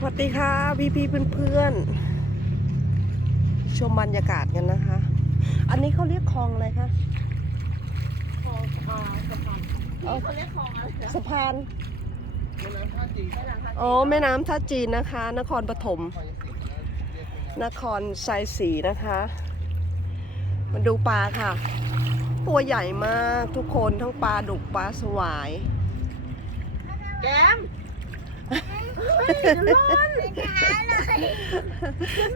สวัสดีค่ะพี่พี่ๆเพื่อนๆชมบรรยากาศกันนะคะ อันนี้เขาเรียกคลองอะไรคะคลองอ่าสะพานที่เขาเรียกคลองอะไรนะสะพานแม่น้ำท่าจีนแม่น้ำท่าจีนอ๋อแม่น้ำท่าจีนนะคะ นครปฐมคอยสิงห์นะเรียกเป็นนครชัยศรีนะคะ มาดูปลาค่ะ ตัวใหญ่มากทุกคนทั้งปลาดุกปลาสวาย แก้ม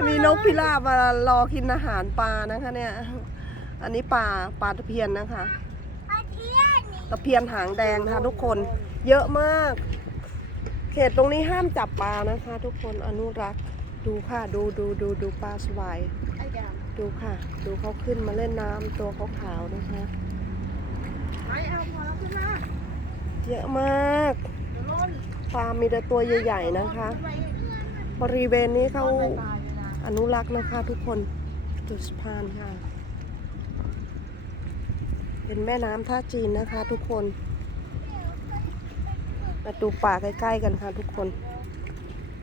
มีนกพิราบมารอกินอาหารปลานะคะเนี่ย อันนี้ปลาปลาตะเพียนนะคะตะเพียนหางแดงนะคะทุกคน เยอะมาก เขตตรงนี้ห้ามจับปลานะคะ ทุกคนอนุรักษ์ดูค่ะดูดูดูดูปลาสวายไอ้แก้มดูค่ะ ดูเขาขึ้นมาเล่นน้ำตัวเขาขาวๆนะคะไม่เอาพอแล้วขึ้นมาเยอะมาก เดี๋ยวร้อนปลามีแต่ตัวใหญ่ๆนะคะ บริเวณนี้เขาอนุรักษ์นะคะทุกคนจุดสะพานค่ะ เป็นแม่น้ำท่าจีนนะคะทุกคนมาดูป่าใกล้ๆกันค่ะทุกคน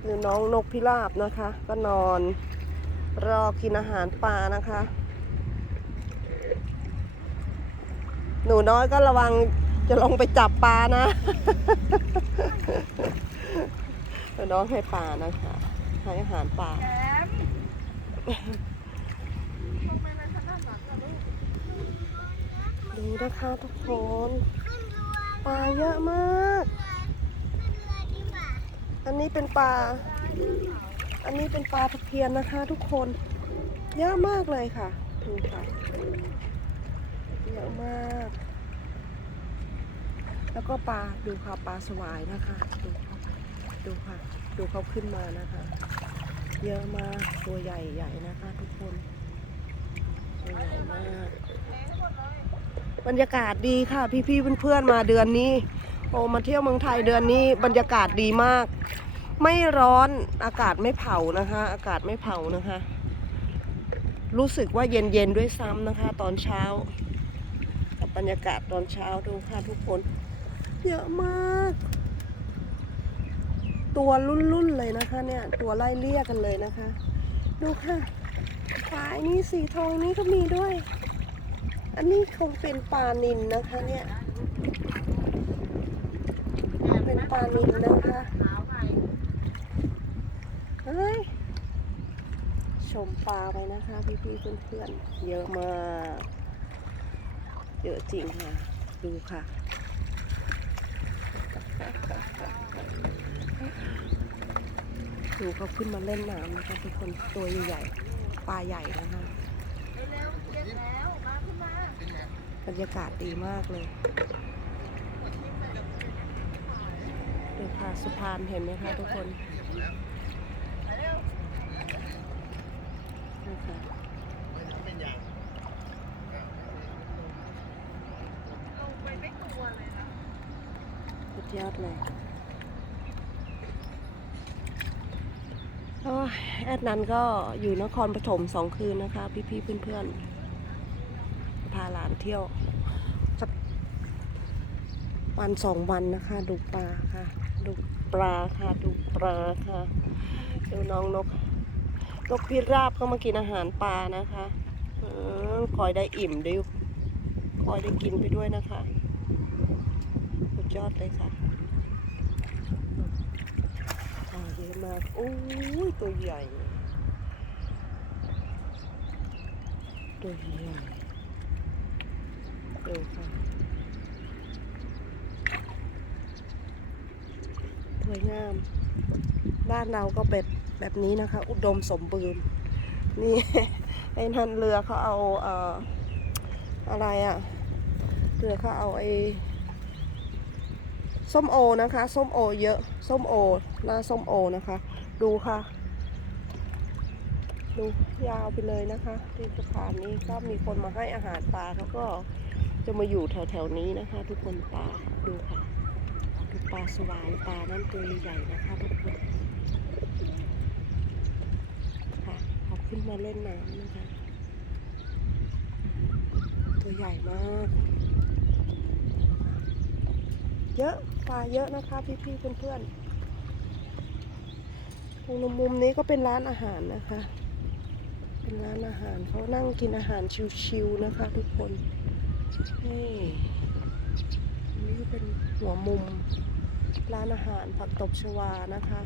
หรือน้องนกพิราบนะคะ ก็นอนรอกินอาหารปลานะคะ หนูน้อยก็ระวัง จะลงไปจับปลานะ น้องให้ปลานะคะ ให้อาหารปลาแก้มทำไมมันขนาดนั้นล่ะลูกดูนะคะทุกคนปลาเยอะมาก อันนี้เป็นปลา อันนี้เป็นปลาตะเพียนนะคะทุกคน เยอะมากเลยค่ะดูค่ะ เยอะมาก แล้วก็ปลาดูค่ะปลาสวายนะคะ ดูดูค่ะ ดูเขาขึ้นมานะคะ เยอะมากตัวใหญ่ๆนะคะ ทุกคนตัวใหญ่มากบรรยากาศดีค่ะ พี่ๆเพื่อนๆมาเดือนนี้ โอ้มาเที่ยวเมืองไทยเดือนนี้ บรรยากาศดีมาก ไม่ร้อนอากาศไม่เผานะคะ อากาศไม่เผานะคะ รู้สึกว่าเย็นๆด้วยซ้ำนะคะ ตอนเช้ากับบรรยากาศตอนเช้าดูค่ะทุกคน เยอะมาก ตัวรุ่นๆเลยนะคะ เนี่ย ตัวไล่เลี่ยกันเลยนะคะ ดูค่ะฝายนี้สีทองนี้ก็มีด้วย อันนี้คงเป็นปลานินนะคะ เนี่ย เป็นปลานินนะคะเฮ้ยชมปลาไปนะคะ พี่ๆเพื่อนๆเยอะมาก เยอะจริงค่ะ ดูค่ะ ดูเขาขึ้นมาเล่นน้ำนะคะทุกคนตัวใหญ่ๆปลาใหญ่นะคะเร็วๆเย็นแล้วมาขึ้นมาบรรยากาศดีมากเลยดูค่ะสะพานเห็นไหมคะทุกคนเป็นอย่ากลัวเลยนะสุดยอดเลยโอ้ย แอดนั้นก็อยู่นครปฐมสองคืนนะคะ พี่ๆเพื่อนๆพาหลานเที่ยวสักวันสองวันนะคะ ดูปลาค่ะ ดูปลาค่ะ ดูปลาค่ะ ดูน้องนก นกพิราบก็มากินอาหารปลานะคะอืมคอยได้อิ่มดิวคอยได้กินไปด้วยนะคะสุดยอดเลยค่ะปลา เยอะมาก โอ้ยตัวใหญ่ ตัวใหญ่เดูค่ะสวยงาม บ้านเราก็แบบแบบนี้นะคะ อุดมสมบูรณ์ นี่ ไอ้นันเรือเขาเอาเอ่ออะไรอะ่ะเรือเขาเอาไอ้ ส้มโอนะคะ ส้มโอเยอะ ส้มโอ หน้าส้มโอนะคะ ดูค่ะ ดูยาวไปเลยนะคะที่สะพานนี้ก็มีคนมาให้อาหารปลาเขาก็จะมาอยู่แถวๆนี้นะคะ ทุกคนปลาดูค่ะดูปลาสวายปลานั่นตัวใหญ่นะคะทุกคนค่ะเขาขึ้นมาเล่นน้ำนะคะ ตัวใหญ่มาก เยอะปลาเยอะนะคะพี่ๆเพื่อนๆตรงมุมนี้ก็เป็นร้านอาหารนะคะ เป็นร้านอาหารเขานั่งกินอาหารชิวๆนะคะ ทุกคนนี่นี่เป็นหัวมุมร้านอาหารผักตบชวานะคะ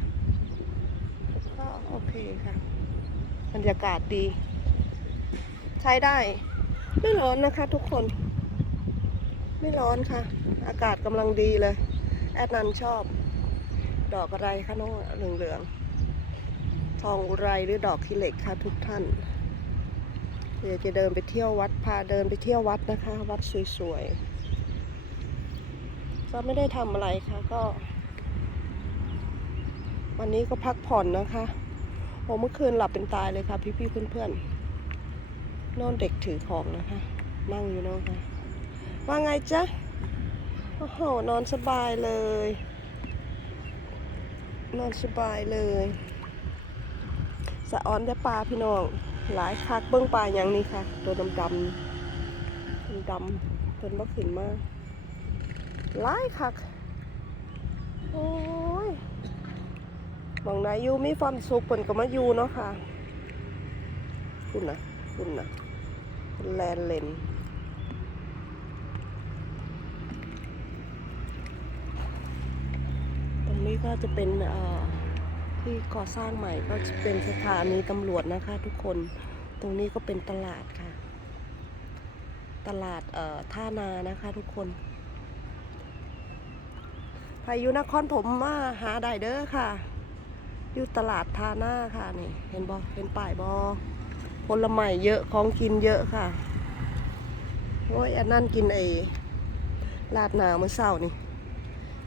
ก็โอเคค่ะบรรยากาศดี ใช้ได้ ไม่ร้อนนะคะทุกคน ไม่ร้อนค่ะ อากาศกำลังดีเลย แอดนันชอบ ดอกอะไรคะน้องเหลืองๆทองอุไรหรือดอกขี้เหล็กค่ะทุกท่าน เดี๋ยวจะเดินไปเที่ยววัดพาเดินไปเที่ยววัดนะคะ วัดสวยๆก็ไม่ได้ทำอะไรค่ะก็ วันนี้ก็พักผ่อนนะคะโอ้เมื่อคืนหลับเป็นตายเลยค่ะ พี่ๆเพื่อนๆนอนเด็กถือของนะคะ นั่งอยู่นอนค่ะ ว่าไงจ๊ะ โอ้โห นอนสบายเลย นอนสบายเลย สะออนได้ปลาพี่น้อง หลายคักเบิ้องปลาอย่างนี้ค่ะ ตัวดำดำดำดำเป็นบ่ขึ้นมากหลายคัก โอ้ยมองนอยู่มีความสุขเปิ่นก็มาอยู่เนาะค่ะคุณนะคุณนะเป็นแลนเลน ตรงนี้ ก็จะเป็นที่ก่อสร้างใหม่ก็จะเป็นสถานีตำรวจนะคะทุกคน ตรงนี้ก็เป็นตลาดค่ะ ตลาดเอ่อท่านานะคะทุกคนใครอยู่นครผมมาหาได้เด้อค่ะ อยู่ตลาดท่านาค่ะนี่ เห็นบอเห็นป้ายบอผลไม้เยอะของกินเยอะค่ะโอ้ยอันนั่นกินไอ้ลาดหนาวเมื่อเช้านี่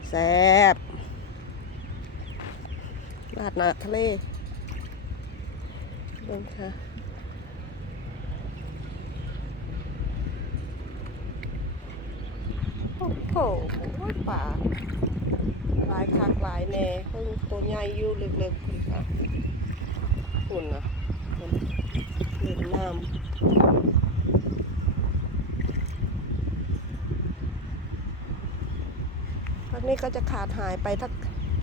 แซ่บ ราดนาทะเลลงค่ะโอ้โหป่าหลายคักหลายแน่เพิ่งตัวใหญ่อยู่ลึกๆคุณค่ะคุณนะคุณเล่นน้ำพักนี้ก็จะขาดหายไปทัก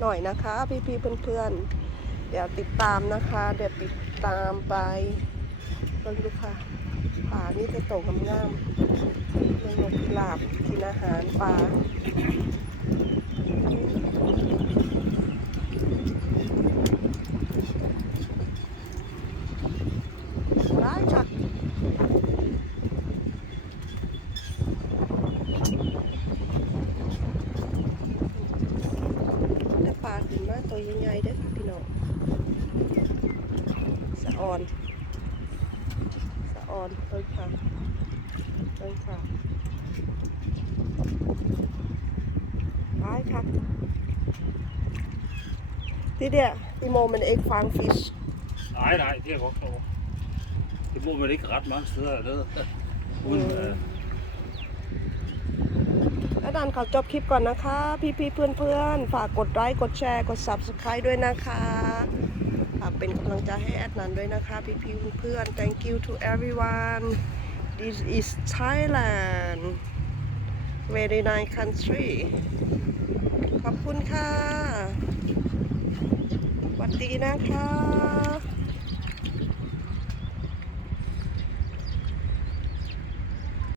หน่อยนะคะ พี่ๆเพื่อนๆ เดี๋ยวติดตามนะคะ เดี๋ยวติดตามไปเบิ่งดูค่ะป่านี่จะโตงงามๆเรื่องนกพิราบกินอาหารปลาร้ายจัก ได้ปลาขึ้นมาตัวใหญ่ๆเด้อค่ะพี่น้องสะออน สะ ออนเอ้ยค่ะเอ้ยค่ะไปค่ะที่เดียอีโมมันเอกฟางฟิช Nej, nej, det er godt over. Det må man ikke ret mange steder dernede. Uden, Mm. øh, แล้วดันขอจบคลิปก่อนนะคะ พี่ๆเพื่อนๆ ฝากกดไลค์ กดแชร์ กด subscribe ด้วยนะคะ ฝากเป็นกำลังใจให้แอดนันด้วยนะคะ พี่ๆเพื่อน thank you to everyone this is Thailand very nice country ขอบคุณค่ะ สวัสดีนะคะ